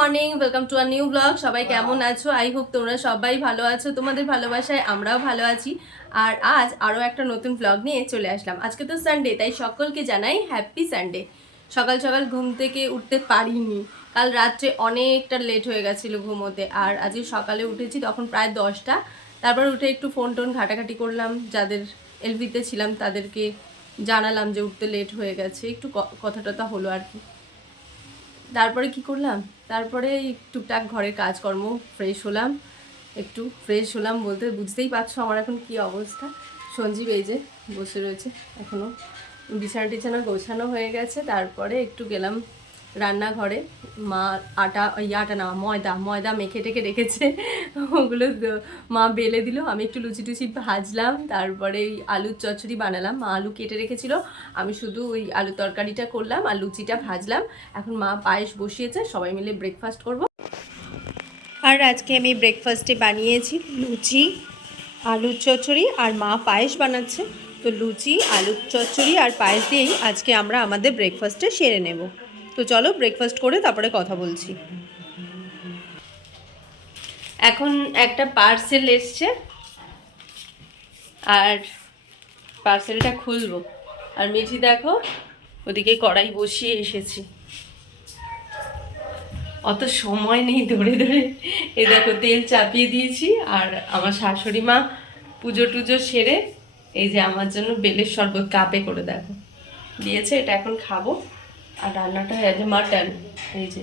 Morning, welcome to a new blog. সবাই কেমন আছো? আই হোপ তোমরা সবাই ভালো আছো। তোমাদের ভালোবাসায় আমরাও ভালো আছি। আর আজ আরও একটা নতুন ব্লগ নিয়ে চলে আসলাম। আজকে তো সানডে, তাই সকলকে জানাই হ্যাপি সানডে। সকাল সকাল ঘুম থেকে উঠতে পারিনি, কাল রাত্রে অনেকটা লেট হয়ে গেছিলো ঘুমোতে। আর আজকে সকালে উঠেছি তখন প্রায় 10টা। তারপর উঠে একটু ফোন টোন ঘাটাঘাটি করলাম, যাদের এলভিতে ছিলাম তাদেরকে জানালাম যে উঠতে লেট হয়ে গেছে, একটু কথা টথা হলো আর কি। তারপরে কি করলাম, তারপরে টুকটাক ঘরের কাজকর্ম, ফ্রেশ হলাম বলতে বুঝতেই পারছো আমার এখন কি অবস্থা। সঞ্জীব এই যে বসে রয়েছে, এখনও বিছানা টিছানা গোছানো হয়ে গেছে। তারপরে একটু গেলাম রান্নাঘরে, মা ময়দা মেখে টেকে রেখেছে, ওগুলো মা বেলে দিল, আমি একটু লুচি টুচি ভাজলাম। তারপরে ওই আলুর চচ্চড়ি বানালাম, মা আলু কেটে রেখেছিল, আমি শুধু ওই আলু তরকারিটা করলাম আর লুচিটা ভাজলাম। এখন মা পায়েস বসিয়েছে, সবাই মিলে ব্রেকফাস্ট করব। আর আজকে আমি ব্রেকফাস্টে বানিয়েছি লুচি, আলুর চচ্চড়ি, আর মা পায়েস বানাচ্ছে। তো লুচি, আলুর চচ্চড়ি আর পায়েস দিয়েই আজকে আমরা আমাদের ব্রেকফাস্টে সেরে নেব। তো চলো ব্রেকফাস্ট করে তারপরে কথা বলছি। এখন একটা পার্সেল এসছে আর পার্সেলটা খুলবো। আর মিঠি দেখো ওদিকে কড়াই বসিয়ে এসেছি, অত সময় নেই ধরে ধরে। এ দেখো তেল চাপিয়ে দিয়েছি। আর আমার শাশুড়ি মা পুজো টুজো সেরে এই যে আমার জন্য বেলের শরবত কাপে করে দেখো দিয়েছে, এটা এখন খাবো। আর রান্নাটা আজ মাটন, এই যে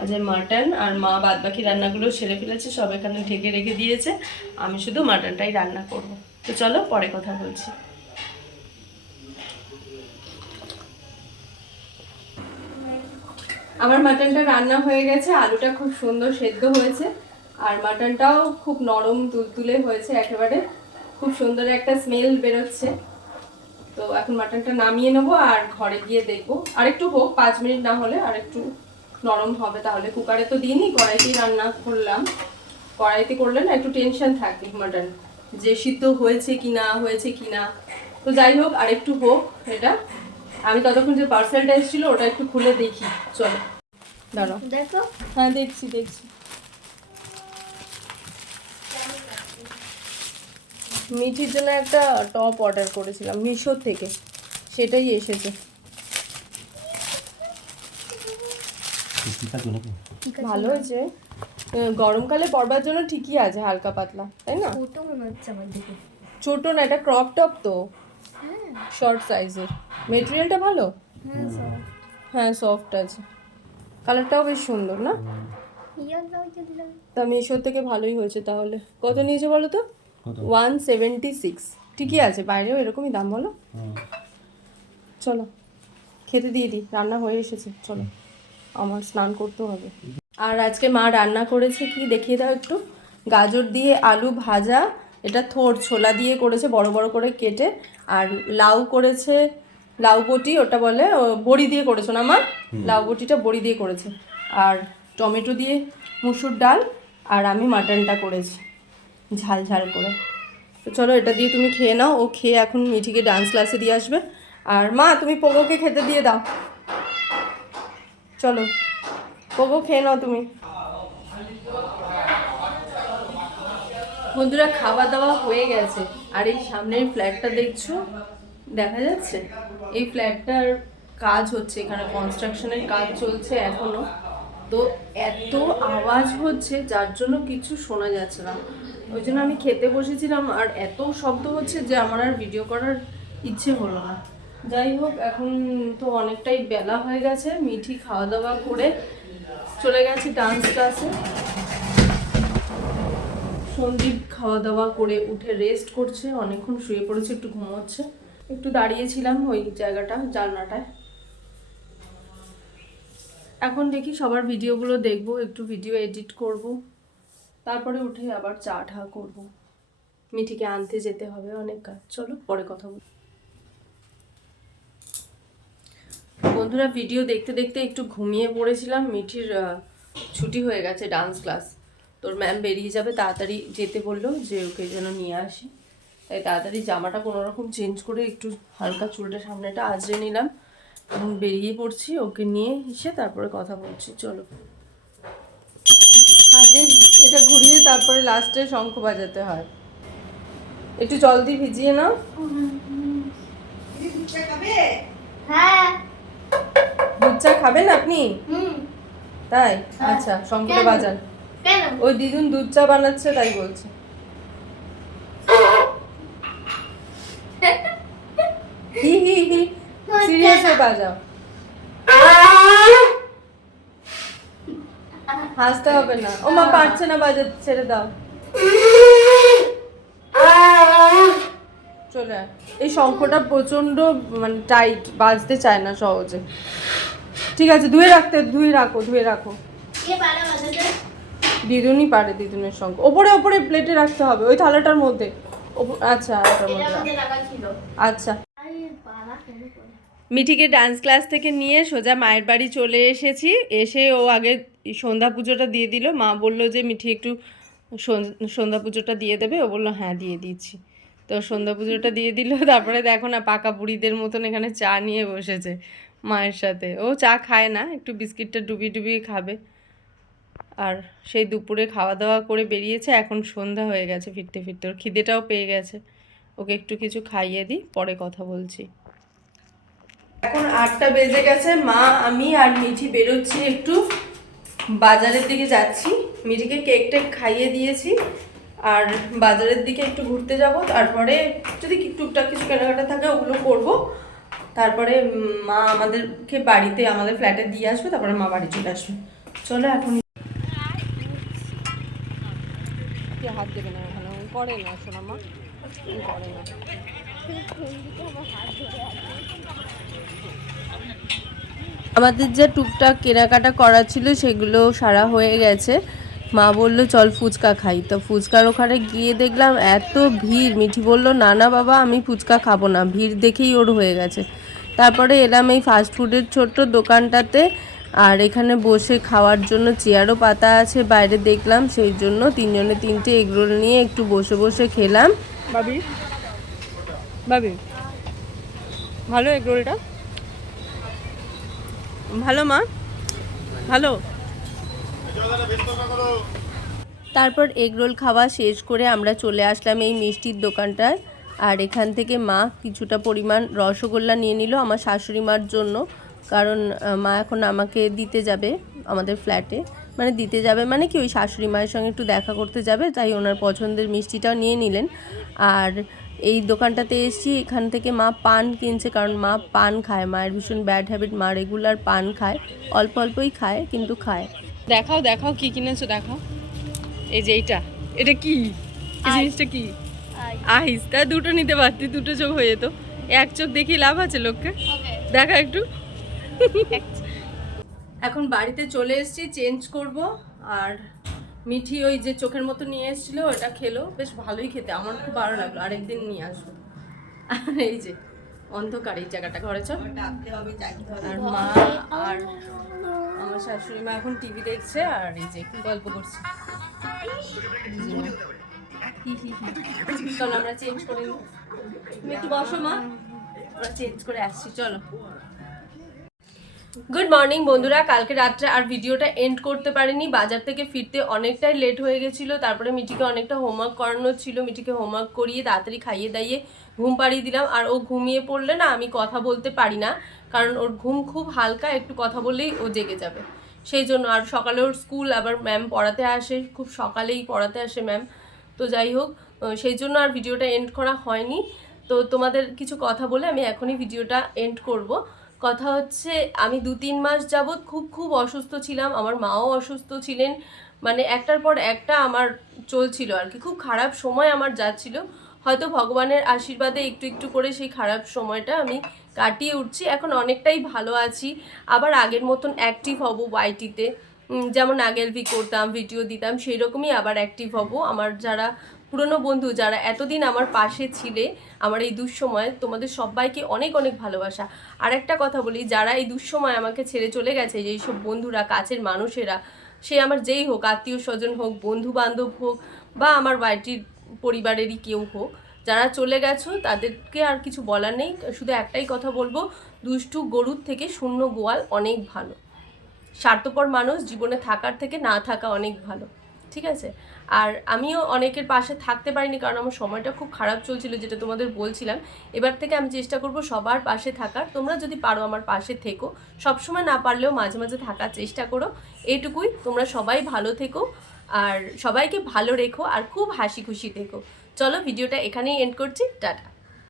আজ মাটন, আর মা বাদ বাকি রান্নাগুলো সেরে ফেলেছে, সব এখানে ঢেকে রেখে দিয়েছে, আমি শুধু মাটনটাই রান্না করব। তো চলো পরে কথা বলছি। আমার মাটনটা রান্না হয়ে গেছে, আলুটা খুব সুন্দর সেদ্ধ হয়েছে, আর মাটনটাও খুব নরম তুলতুলে হয়েছে একেবারে, খুব সুন্দর একটা স্মেল বেরোচ্ছে। তো এখন মাটনটা নামিয়ে নেবো আর ঘরে গিয়ে দেখবো, আরেকটু হোক 5 মিনিট, না হলে আরেকটু নরম হবে। তাহলে কুকারে তো দিইনি, কড়াইতেই রান্না করলাম। কড়াইতে করলে না একটু টেনশন থাকে মাটন, যে সিদ্ধ হয়েছে কি না হয়েছে কি না। তো যাই হোক আরেকটু হোক এটা। আমি ততক্ষণ যে পার্সেলটা এসেছিলো ওটা একটু খুলে দেখি, চলো দাঁড়াও দেখো। হ্যাঁ দেখছি। মিঠির জন্য একটা টপ অর্ডার করেছিলাম মিশো থেকে, সেটাই এসেছে। ভালো হয়েছে, গরমকালে পরবার জন্য ঠিকই আছে, হালকা পাতলা, তাই না? ছোট মনে হচ্ছে আমার দিকে। ছোট না, এটা ক্রপ টপ তো, শর্ট সাইজের। মেটেরিয়ালটা ভালো, হ্যাঁ সফট আছে, কালারটাও বেশ সুন্দর না? তা মিশো থেকে ভালোই হয়েছে তাহলে। কত নিয়েছে বলো তো? 176। ঠিকই আছে, বাইরেও এরকমই দাম বলো। চলো খেতে দিয়ে দিই, রান্না হয়ে এসেছে, চলো আমার স্নান করতে হবে। আর আজকে মা রান্না করেছে কি দেখিয়ে দাও একটু। গাজর দিয়ে আলু ভাজা, এটা থোড় ছোলা দিয়ে করেছে বড় বড় করে কেটে। আর লাউ করেছে, লাউ বটি ওটা বলে, বড়ি দিয়ে করেছো না মা? লাউ বটিটা বড়ি দিয়ে করেছে। আর টমেটো দিয়ে মুসুর ডাল, আর আমি মাটনটা করেছি ঝাল ঝাল করে। তো চলো এটা দিয়ে তুমি খেয়ে নাও, ও খেয়ে এখন মিঠিকে ডান্স ক্লাসে দিয়ে আসবে। আর মা তুমি পোগোকে খেতে দিয়ে দাও, চলো পোগো খেয়ে নাও তুমি। বন্ধুরা খাওয়া দাওয়া হয়ে গেছে, আর এই সামনের ফ্ল্যাটটা দেখছো, দেখা যাচ্ছে এই ফ্ল্যাটটার কাজ হচ্ছে, এখানে কনস্ট্রাকশনের কাজ চলছে এখনো। তো এত আওয়াজ হচ্ছে যার জন্য কিছু শোনা যাচ্ছে না, ওই জন্য আমি খেতে বসেছিলাম, আর এত শব্দ হচ্ছে যে আমার আর ভিডিও করার ইচ্ছে হলো না। যাই হোক এখন তো অনেকটাই বেলা হয়ে গেছে, মিঠি খাওয়া দাওয়া করে চলে গেছে ডান্স ক্লাসে। সন্দীপ খাওয়া দাওয়া করে উঠে রেস্ট করছে, অনেকক্ষণ শুয়ে পড়েছে, একটু ঘুমোচ্ছে। একটু দাঁড়িয়েছিলাম ওই জায়গাটা জানলাটায়। এখন দেখি সবার ভিডিওগুলো দেখবো, একটু ভিডিও এডিট করব, তারপরে উঠে আবার চা ঠা করবো। মিঠিকে আনতে যেতে হবে, অনেক কাজ। চলো পরে কথা বল। বন্ধুরা ভিডিও দেখতে দেখতে একটু ঘুমিয়ে পড়েছিলাম। মিঠির ছুটি হয়ে গেছে ডান্স ক্লাস, তোর ম্যাম বেরিয়ে যাবে, তাড়াতাড়ি যেতে বললো যে ওকে যেন নিয়ে আসি। তাই তাড়াতাড়ি জামাটা কোনো রকম চেঞ্জ করে একটু হালকা চুলটা সামনেটা আঁচড়ে নিলাম, এখন বেরিয়ে পড়ছি, ওকে নিয়ে এসে তারপরে কথা বলছি। চলো আগে এটা ঘুরিয়ে তারপরে লাস্টে শঙ্খ বাজাতে হয়। একটু জল দিয়ে ভিজিয়ে নাও। হ্যাঁ, দুধ চা খাবেন আপনি? তাই? আচ্ছা, শঙ্খটা কেন? বাজান। কেন? ওই দিদুন দুধ চা বানাচ্ছে তাই বলছে। হি হি হি, সিরিয়াস হয়ে বাজাও। হাসতে হবে না। ও মা পারছে না বাজাতে, ছেড়ে দাও। চলে আয়। এই শঙ্খটা প্রচন্ড মানে টাইট, বাজতে চায় না সহজে। ঠিক আছে, ধুয়ে রাখো। কে পারে বাজাতে? দিদুনই পারে, দিদুনের শঙ্খ। ওপরে প্লেটে রাখতে হবে, ওই থালাটার মধ্যে। আচ্ছা, ওটার এটার মধ্যে মধ্যে রাখা ছিল। আচ্ছা। আরে বাবা, কেন করে? মিঠিকে ডান্স ক্লাস থেকে নিয়ে সোজা মায়ের বাড়ি চলে এসেছি। এসে ও আগে সন্ধ্যা পুজোটা দিয়ে দিল। মা বললো যে মিঠি একটু সন্ধ্যা পুজোটা দিয়ে দেবে। ও বললো হ্যাঁ, দিয়ে দিচ্ছি। তো সন্ধ্যা পুজোটা দিয়ে দিল। তারপরে দেখো না, পাকা বুড়িদের মতন এখানে চা নিয়ে বসেছে মায়ের সাথে। ও চা খায় না, একটু বিস্কিটটা ডুবিয়ে খাবে। আর সেই দুপুরে খাওয়া দাওয়া করে বেরিয়েছে। এখন সন্ধ্যা হয়ে গেছে, ফিরতে ওর খিদেটাও পেয়ে গেছে। ওকে একটু কিছু খাইয়ে দিই, পরে কথা বলছি। এখন 8টা বেজে গেছে। মা, আমি আর মিঠি বেরোচ্ছি, একটু বাজারের দিকে যাচ্ছি। মিঠিকে কেক খাইয়ে দিয়েছি, আর বাজারের দিকে একটু ঘুরতে যাব। তারপরে যদি টুকটাক কিছু কেনাকাটা থাকে ওগুলো করব। তারপরে মা আমাদেরকে বাড়িতে, আমাদের ফ্ল্যাটে দিয়ে আসবে। তারপরে মা বাড়ি চলে আসবে। চলো এখন। হাত দেবে না, ওখানে করে না শোনা মা, করে না। আমাদের যে টুকটাক কেনাকাটা করা ছিল সেগুলো সারা হয়ে গেছে। মা বলল চল ফুচকা খাই। তো ফুচকার ওখানে গিয়ে দেখলাম এত ভিড়। মিঠি বলল না না বাবা, আমি ফুচকা খাবো না, ভিড় দেখেই ওর হয়ে গেছে। তারপরে এলাম এই ফাস্টফুডের ছোট্ট দোকানটাতে। আর এখানে বসে খাওয়ার জন্য চেয়ারও পাতা আছে বাইরে দেখলাম। সেই জন্য 3জনে 3টে এগরোল নিয়ে একটু বসে খেলাম। বাবি ভালো এগরোলটা? ভালো মা, ভালো। তারপর এগরোল খাওয়া শেষ করে আমরা চলে আসলাম এই মিষ্টির দোকানটায়। আর এখান থেকে মা কিছুটা পরিমাণ রসগোল্লা নিয়ে নিল আমার শাশুড়ি মার জন্য। কারণ মা এখন আমাকে দিতে যাবে আমাদের ফ্ল্যাটে। মানে দিতে যাবে মানে কি, ওই শাশুড়ি মায়ের সঙ্গে একটু দেখা করতে যাবে, তাই ওনার পছন্দের মিষ্টিটাও নিয়ে নিলেন। আর এই দোকানটাতে এসেছি, এখান থেকে মা পান কিনছে, কারণ মা পান খায়। মায়ের ভীষণ ব্যাড হ্যাবিট, মা রেগুলার পান খায়। অল্পই খায়, কিন্তু খায়। দেখাও কি কিনেছো, দেখাও। এই যে এটা কি, এই জিনিসটা কি? আইস। তা দুটো নিতে পারতি, দুটো চোখ হয়ে যেত। এক চোখ দেখি লাভ আছে লোককে। দেখা একটু। এখন বাড়িতে চলে এসেছি, চেঞ্জ করব। আর মিঠি ওই যে চোখের মতো নিয়ে এসেছিল, ওটা খেলো, বেশ ভালোই খেতে, আমার খুব ভালো লাগলো। আরেকদিন নিয়ে আসবো। আর এই যে অন্ধকার এই জায়গাটা, ঘরে চল। আর মা আর আমার শাশুড়ি মা এখন টিভি দেখছে, আর এই যে গল্প করছে। চলো আমরা চেঞ্জ করে নিই। তুমি একটু বসো মা, আমরা চেঞ্জ করে আসছি, চলো। গুড মর্নিং বন্ধুরা। কালকে রাত্রে আর ভিডিওটা এন্ড করতে পারিনি, বাজার থেকে ফিরতে অনেকটাই লেট হয়ে গেছিলো। তারপরে মিঠিকে অনেকটা হোমওয়ার্ক করানো ছিল, মিঠিকে হোমওয়ার্ক করিয়ে তাড়াতাড়ি খাইয়ে দাইয়ে ঘুম পাড়িয়ে দিলাম। আর ও ঘুমিয়ে পড়লে না আমি কথা বলতে পারি না, কারণ ওর ঘুম খুব হালকা, একটু কথা বললেই ও জেগে যাবে। সেই জন্য। আর সকালে ওর স্কুল, আবার ম্যাম পড়াতে আসে, খুব সকালেই পড়াতে আসে ম্যাম। তো যাই হোক, সেই জন্য আর ভিডিওটা এন্ড করা হয়নি। তো তোমাদের কিছু কথা বলে আমি এখনই ভিডিওটা এন্ড করব। কথা হচ্ছে, আমি 2-3 মাস যাবৎ খুব অসুস্থ ছিলাম। আমার মাও অসুস্থ ছিলেন। মানে একটার পর একটা আমার চলছিল আর কি, খুব খারাপ সময় আমার যাচ্ছিল। হয়তো ভগবানের আশীর্বাদে একটু করে সেই খারাপ সময়টা আমি কাটিয়ে উঠছি। এখন অনেকটাই ভালো আছি। আবার আগের মতন অ্যাক্টিভ হব ওয়াইটিতে, যেমন আগে এলভি করতাম, ভিডিও দিতাম, সেই রকমই আবার অ্যাক্টিভ হব। আমার যারা পুরনো বন্ধু, যারা এতদিন আমার পাশে ছিলে আমার এই দুঃসময়, তোমাদের সবাইকে অনেক ভালোবাসা। আর একটা কথা বলি, যারা এই দুঃসময় আমাকে ছেড়ে চলে গেছে, যেই সব বন্ধুরা, কাছের মানুষেরা, সে আমার যেই হোক, আত্মীয় স্বজন হোক, বন্ধু বান্ধব হোক, বা আমার বাড়ির পরিবারেরই কেউ হোক, যারা চলে গেছো তাদেরকে আর কিছু বলার নেই। শুধু একটাই কথা বলবো, দুষ্টু গরুর থেকে শূন্য গোয়াল অনেক ভালো। স্বার্থপর মানুষ জীবনে থাকার থেকে না থাকা অনেক ভালো। ঠিক আছে। আর আমিও অনেকের পাশে থাকতে পারিনি, কারণ আমার সময়টা খুব খারাপ চলছিল, যেটা তোমাদের বলছিলাম। এবার থেকে আমি চেষ্টা করব সবার পাশে থাকার। তোমরা যদি পারো আমার পাশে থেকো, সবসময় না পারলেও মাঝে মাঝে থাকার চেষ্টা করো। এইটুকুই। তোমরা সবাই ভালো থেকো আর সবাইকে ভালো রেখো আর খুব হাসি খুশি থেকো। চলো ভিডিওটা এখানেই এন্ড করছি, টাটা।